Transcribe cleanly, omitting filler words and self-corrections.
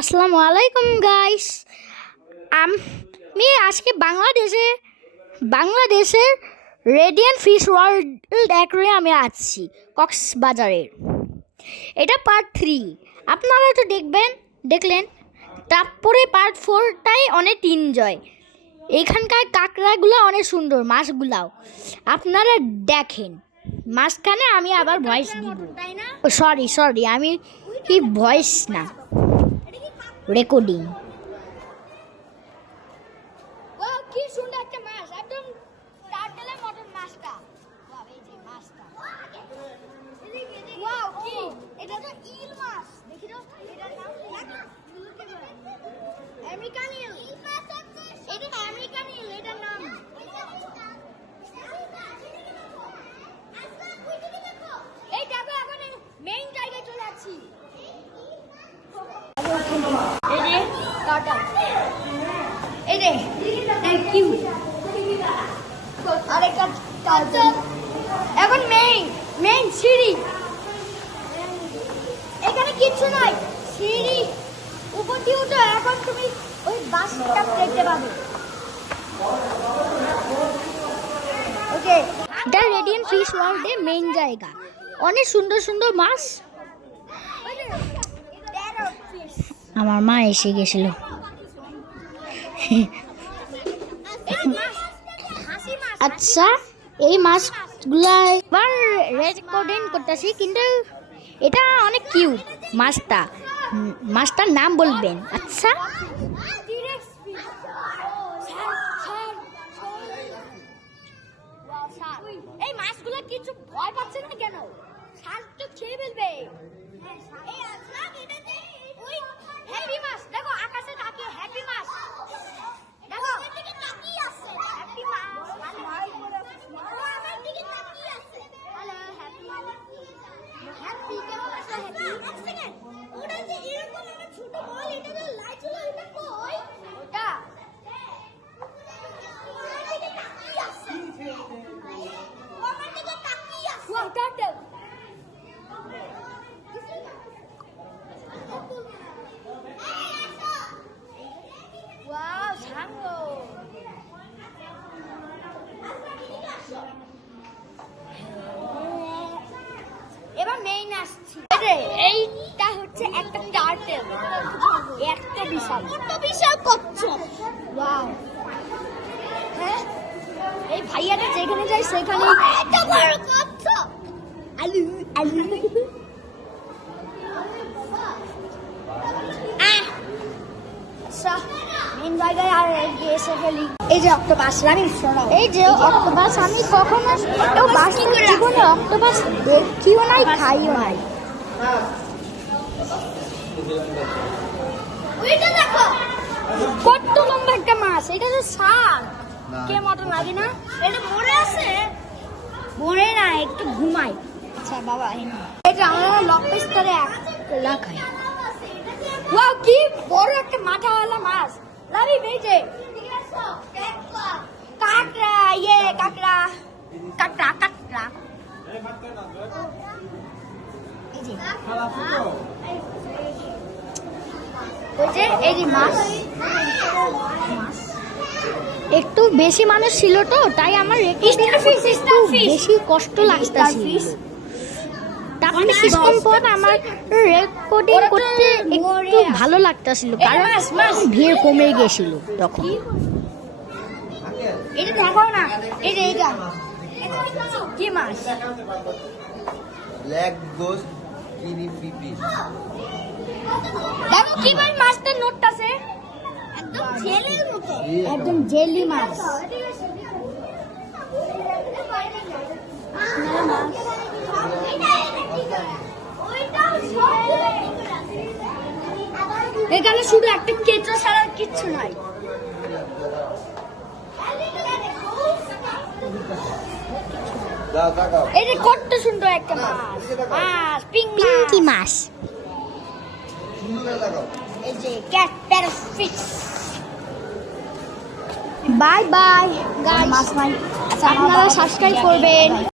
আসসালামু আলাইকুম গাইস। আমি আজকে বাংলাদেশের রেডিয়েন্ট ফিশ ওয়ার্ল্ড অ্যাকুয়ারিয়ামে আছি, কক্সবাজারের। এটা পার্ট 3, আপনারা তো দেখলেন। তারপরে পার্ট 4টাই অনেক এনজয়। এখানকার কাঁকড়াগুলো অনেক সুন্দর, মাছগুলাও আপনারা দেখেন। মাঝখানে আমি আবার ভয়েস দিব, সরি আমি কি ভয়েস না, রেকর্ডিং। কি সুন্দর একটা মাছ, একদম টার্টলের মতন মাছটা। এই যে মাছটা, ওয়াও, কি এটা তো ইল মাছ। দেখি তো এটার নাম আমেরিকান ইল। এটা আমেরিকান ইল, এটার নাম। এই দেখো, এখন মেইন জায়গায় চলে যাচ্ছি। এই যে টার্টল, এই যে কিউট আরেকটা টার্টল। এখন মেইন সিঁড়ি, এখানে কিচ্ছু নাই, সিঁড়ি উপর দিয়ে উঠো। এখন তুমি ওই বাসটা দেখতে পাবে। ওকে, এটা রেডিয়েন্ট ফিশ ওয়ার্ল্ডের মেইন জায়গা, অনেক সুন্দর সুন্দর মাছ। আমার মা এসে গেছিল। আচ্ছা, এই মাছগুলা এবার রেকর্ডিং করতেছি, কিন্তু এটা অনেক কিউট মাছটার নাম বলবেন? আচ্ছা, এই মাছগুলা কিছু ভয় পাচ্ছে না কেন? শার্ক তো খেয়ে ফেলবে। হ্যাপি মাছ দেখো, আকাশে তাকিয়ে হ্যাপি মাছ দেখো, হ্যাপি মাছ আমার দিকে তাকিয়ে আছে। হ্যালো হ্যাপি কেমন আছো? হ্যাপি এক সেকেন্ড, ওটা যে এরকম একটা ছোট বল, এটা যে লাইট হলো, এটা কই? ওটা আমার দিকে তাকিয়ে আছে, আমার দিকে তাকিয়ে আছে। Wow, turtle. এবার মেইন আসছি। এইটা হচ্ছে একটা টার্টল, একটা বিশাল কচ্ছপ। ওয়াও, হ্যাঁ, এই ভাইয়াটা যেখানে যায় সেখানে একটা বড় কচ্ছপ। আলু মেইন জায়গায় আর এসে গেলি। এই যে অক্টোপাস, আমি কখনো জীবনে অক্টোপাস দেখিও নাই, খাইও নাই। কত লম্বা একটা মাছ, এটা তো শার্ক কে মতো লাগে না? এটা মরে আছে, মরে না, একটু ঘুমাই। আচ্ছা বাবা, এটা আমরা লকপিস করে রাখাই। ওয়াও, কি বড় একটা মাথাওয়ালা মাছ। লাভি বেজে কাকড়া, কাকড়া। এই যে মাছ, একটু বেশি মানুষ ছিল তো, তাই আমার একটু বেশি কষ্ট লাগতেছিল। তারপরে কিছুক্ষণ পর আমার রেকর্ডিং করতে একটু ভালো লাগতেছিল, কারণ ভিড় কমে গেছিল তখন। এটা দেখো না, এটা কি মাছ? লেগ গোস্ট কিনি পিপি। দেখো কি ভাই, মাছটা নড়তাছে, একদম জেলির মতো, একদম জেলি মাছ। এখানে শুধু একটা কেঁচো ছাড়া কিচ্ছু নাই। এটা কত সুন্দর একটা মাছ, পিঙ্কি মাছ। এই যে ক্যাটফিশ। বাই বাই গাইস, আপনারা সাবস্ক্রাইব করবেন।